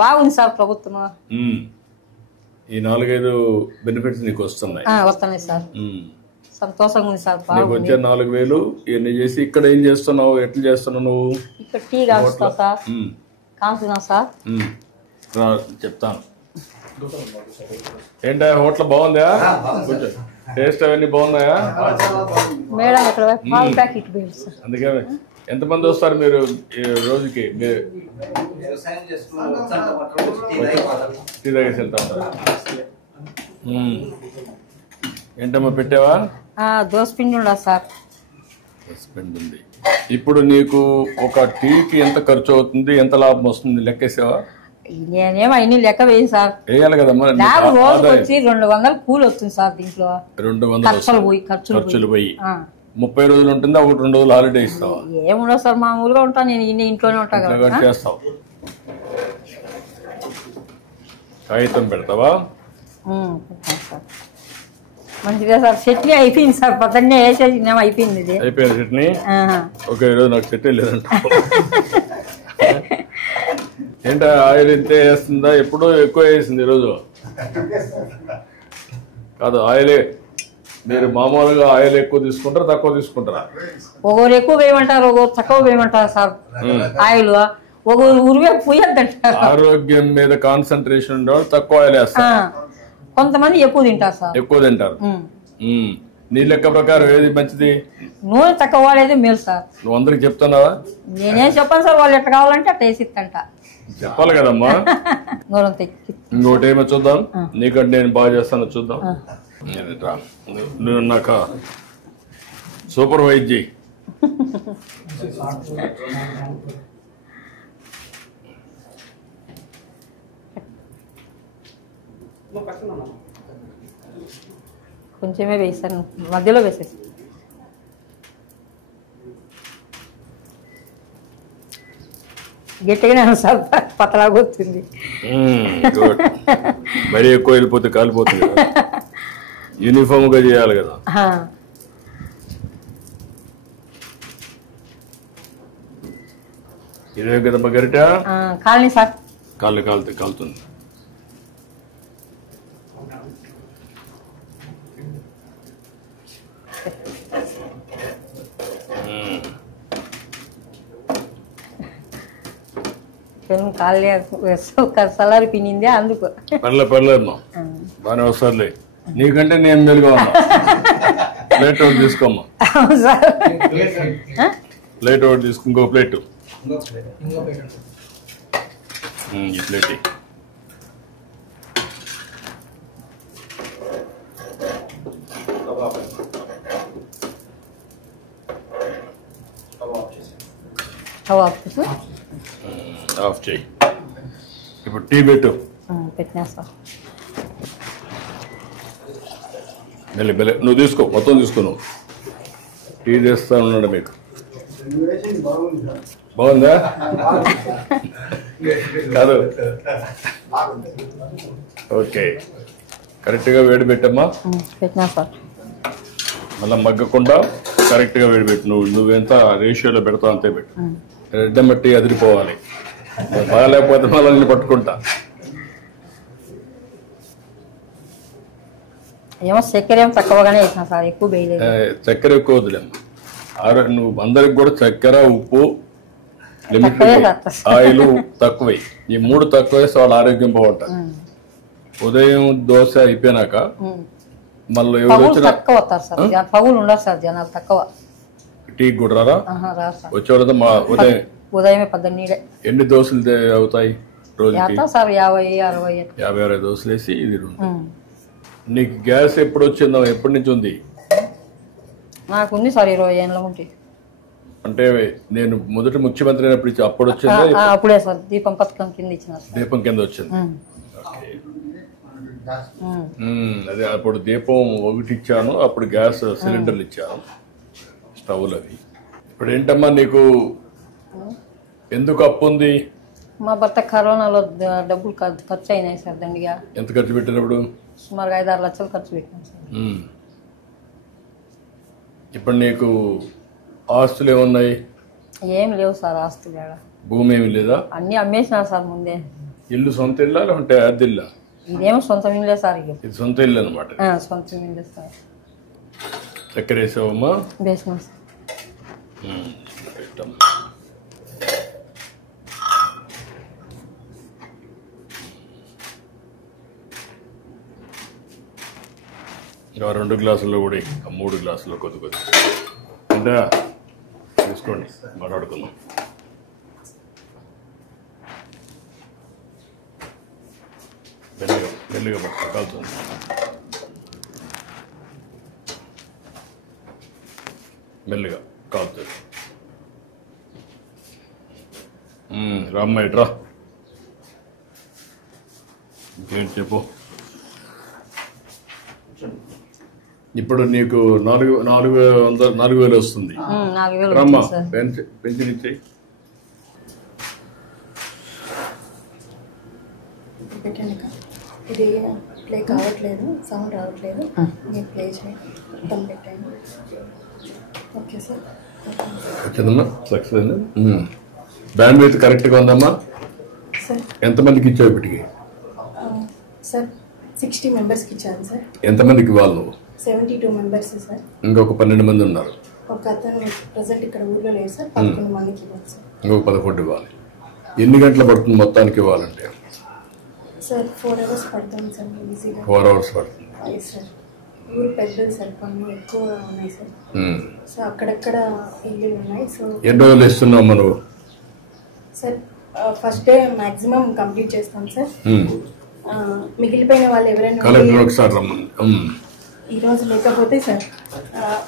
బాగుంది సార్ ప్రభుత్వం. ఈ 4-5 బెనిఫిట్స్ నీకు వస్తున్నాయి. వస్తున్నాయి సార్. సంతోషంగా ఉంది సార్. వచ్చే 4,000 ఇవన్నీ చేసి ఇక్కడ ఏం చేస్తున్నావు, ఎట్లా చేస్తున్నావు నువ్వు? ఇక్కడ టీ కాల్చుతావు సార్. కాల్చున్నా సార్. చెప్తాను. ఏంటా హోటల్ బాగుందా? టేస్ట్ అవన్నీ బాగున్నాయా? మేడం ఇక్కడ పాలు ప్యాకెట్ సార్. అందుకే ఎంతమంది వస్తారు మీరు రోజుకి? టీ తాగేసి వెళ్తా. ఏంటమ్మా పెట్టావా? దోసపిండి ఉండదు సార్. దోసపిండి ఉంది. ఇప్పుడు నీకు ఒక టీకి ఎంత ఖర్చు అవుతుంది, ఎంత లాభం వస్తుంది లెక్కేసావా? నేనేమో అన్ని లెక్క వేయి సార్. వేయాలి కదమ్మా. రోజుకి వచ్చి 200 కూలి వస్తుంది సార్. దీంట్లో 200 ఖర్చులు పోయి 30 రోజులు ఉంటుందా? 1-2 రోజులు హాలిడే ఇస్తావా? ఏముండదు సార్, మామూలుగా ఉంటాను నేను. ఇంట్లోనే ఉంటాను కదా. చేస్తావు. కాగితం పెడతావా? మంచిగా సార్. చట్నీ అయిపోయింది సార్. పొద్దున్నే వేసేసి అయిపోయింది. ఇది అయిపోయింది చట్నీ. ఓకే, ఈరోజు నాకు చట్నీ లేదంట. ఏంటో ఆయిల్ ఇంతే వేస్తుందా? ఎప్పుడూ ఎక్కువ వేసింది ఈరోజు కాదు. ఆయిలే మీరు మామూలుగా ఆయిల్ ఎక్కువ తీసుకుంటారా, తక్కువ తీసుకుంటారా? ఒకరు ఎక్కువ వేయమంటారు, ఒకరు తక్కువ వేయమంటారు సార్. ఆయిల్ ఒకరు ఉరివే పోయద్దంటారు. ఆరోగ్యం మీద కాన్సన్ట్రేషన్ ఉండేవాళ్ళు తక్కువ ఆయిల్ వేస్తారు. కొంతమంది ఎక్కువ తింటారు సార్. ఎక్కువ తింటారు. నీ లెక్క ప్రకారం ఏది మంచిది? నూనె తక్కువ వాడేది మేలు సార్. నువ్వు అందరికి చెప్తున్నావా? నేనేం చెప్పాను సార్. వాళ్ళు ఎట్లా కావాలంటే అట్లా వేసిద్దంట. చెప్పాలి కదమ్మా. ఇంకోటి ఏమో చూద్దాం. నీకంటే నేను బాగా చేస్తాను చూద్దాం. నువ్వు నాకు సూపర్వైజ్ చేయి. కొంచెమే వేసాను, మధ్యలో వేసేసి. గట్టిగానే సార్, పతలాగా వస్తుంది. మరీ ఎక్కువ వెళ్ళిపోతే కాలిపోతుంది. యూనిఫామ్ గా చేయాలి కదా. ఇదే కదమ్మా గరిట. Colony sir. కాలుతుంది. సలారి పిన్నిందే అందుకు. పర్లేదమ్మా, బాగానే వస్తారులే. నీకంటే నేను మెలుగా ఉన్నా. ప్లేట్ ఒకటి తీసుకోమ్మా. ప్లేట్ ఒకటి తీసుకో. ఇంకో ప్లేట్. ఈ ప్లేట్ ఆఫ్ చేయి. ఇప్పుడు టీ పెట్టు. పెట్టినా సార్. మెల్లి నువ్వు తీసుకో, మొత్తం తీసుకో. నువ్వు టీ చేస్తా ఉన్నాడు మీకు. బాగుందా? కాదు. ఓకే, కరెక్ట్గా వేడి పెట్టమ్మా. పెట్టినా సార్. మళ్ళీ మగ్గకుండా కరెక్ట్గా వేడి పెట్టు. నువ్వెంత రేషియోలో పెడతావు అంతే పెట్టు. రెడ్డ మట్టి అదిరిపోవాలి. బాగాలేకపోతే మళ్ళీ నేను పట్టుకుంటా. ఏమో చక్కెర ఏమో తక్కువగానే వేసినా సార్, ఎక్కువ వేయలేదు. చక్కెర ఎక్కువ వద్దులేమ్మా. నువ్వు అందరికి కూడా చక్కెర, ఉప్పు, లిమిట్, ఆయిల్ తక్కువై. ఈ 3 తక్కువ వేస్తే వాళ్ళ ఆరోగ్యం బాగుంటుంది. ఉదయం దోశ అయిపోయినాక మళ్ళీ తక్కువ వస్తారు సార్. పగులు ఉండదు సార్, జనాలు తక్కువ. టీ కూడా రారా? వచ్చేవాళ్ళతో మా ఉదయమే 18. ఎన్ని దోశలు అవుతాయి రోజుకి? సార్ 50-60. 50-60 దోశలు వేసి ఇది. నీకు గ్యాస్ ఎప్పుడు వచ్చిందో? ఎప్పటి నుంచి ఉంది? నాకు ఉంది సార్ 20 ఏళ్ళ ఉంటే. అంటే నేను మొదటి ముఖ్యమంత్రి అయినప్పుడు అప్పుడు వచ్చిందా? అప్పుడే సార్, దీపం పథకం కింద ఇచ్చిన. దీపం కింద వచ్చింది. అదే అప్పుడు దీపం ఒకటి ఇచ్చాను. అప్పుడు గ్యాస్ సిలిండర్లు ఇచ్చాను, స్టవ్లు అవి. ఇప్పుడు ఏంటమ్మా నీకు ఎందుకు అప్పు ఉంది? మా భర్త కరోనాలో డబ్బులు ఖర్చు అయినాయి సార్. దండిగా. ఎంత ఖర్చు పెట్టినప్పుడు? సుమారుగా 5-6 లక్షలు ఖర్చు పెట్టాను సార్. ఇప్పుడు నీకు ఆస్తులు ఏమున్నాయి? ఏం లేవు సార్ ఆస్తులు. భూమి ఏమి లేదా? అన్ని అమ్మేసినారు సార్ ముందే. ఇల్లు సొంత ఇల్లా లేకుంటే అద్దె ఇల్లా? ఇదేమో సొంత ఇల్లే సార్. ఇది సొంత ఇల్లు అనమాట. సొంత ఇల్లే సార్. చక్కెర వేసావమ్మా? వేసినాం సార్. ఇంకా 2 గ్లాసుల్లో కూడా 3 గ్లాసుల్లో కొద్ది అంటే తీసుకోండి, మాట్లాడుకుందాం. మెల్లిగా కాలుతుంది. మెల్లిగా కాలుతుంది. రామ్మ ఇట్రా, ఇంకేంటి చెప్పు. ఇప్పుడు నీకు 4,000 వస్తుంది. రమ్మా, పెన్షన్ ఇచ్చేయి. ఇది ప్లే కావట్లేదు, సౌండ్ రావట్లేదు. మీరు ప్లే చేయండి, పెట్టండి. Okay sir. వచ్చిందమ్మా, సక్సెస్ అయింది. బ్యాండ్ విత్ కరెక్ట్గా ఉందమ్మా. సార్ ఎంతమందికి ఇచ్చావు ఇప్పటికి? సార్ 60 మెంబర్స్కి ఇచ్చాను సార్. ఎంతమందికి ఇవ్వాలి నువ్వు? 72 మెంబర్స్ సార్. ఇంకొక 12 మంది ఉన్నారు. ఒక అతను ప్రజెంట్ ఇక్కడ ఊర్లో లేదు సార్. 11 మందికి ఇవ్వాలి సార్. ఇంకొక 11 ఇవ్వాలి. ఎన్ని గంటలు పడుతుంది మొత్తానికి ఇవ్వాలంటే? సార్ 4 hours పడుతుంది సార్. ఈజీగా 4 hours పడుతుంది. సార్ ఊరు పెద్దది సార్, పనులు ఎక్కువ ఉన్నాయి సార్. సో అక్కడక్కడ ఇల్లు ఉన్నాయి. సో ఎన్ని రోజులు ఇస్తున్నావు నువ్వు? Sir first day maximum complete చేస్తాం సార్. మిగిలిపోయిన వాళ్ళు ఎవరైనా ఈ రోజు లేకపోతే సార్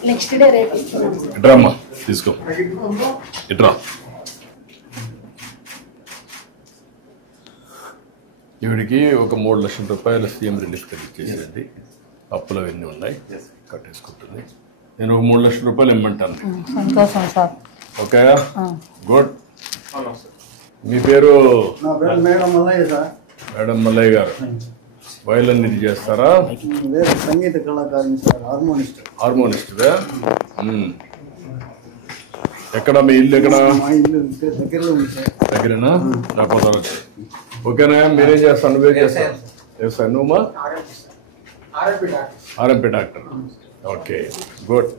నెక్స్ట్ డే రేపు ఇస్తున్నాం సార్. ఇట్రామ్మా, తీసుకో, ఇట్రా. ఈవిడికి ఒక 3 లక్షల రూపాయల సీఎం రిలీఫ్ ఇచ్చేసేది. అప్పులు అవన్నీ ఉన్నాయి, కట్టేసుకుంటుంది. నేను ఒక 3 లక్షల రూపాయలు ఇమ్మంటాను. సంతోషం సార్. Okay, good. మీ పేరు? మేడం మల్లయ్య గారు. వయలిన్ ఇది చేస్తారా? సంగీత కళాకారుని సార్, హార్మోనిస్ట్. హార్మోనిస్ట్వే? ఎక్కడ మీ ఇల్లు? ఎక్కడ? మా ఇల్లు దగ్గరలో ఉంది సార్. దగ్గరేనా? నాకు వచ్చి ఓకేనా? మీరేం చేస్తాను? నువ్వేం చేస్తాను? చేస్తాను నువ్వు? RMP doctor. Okay, good.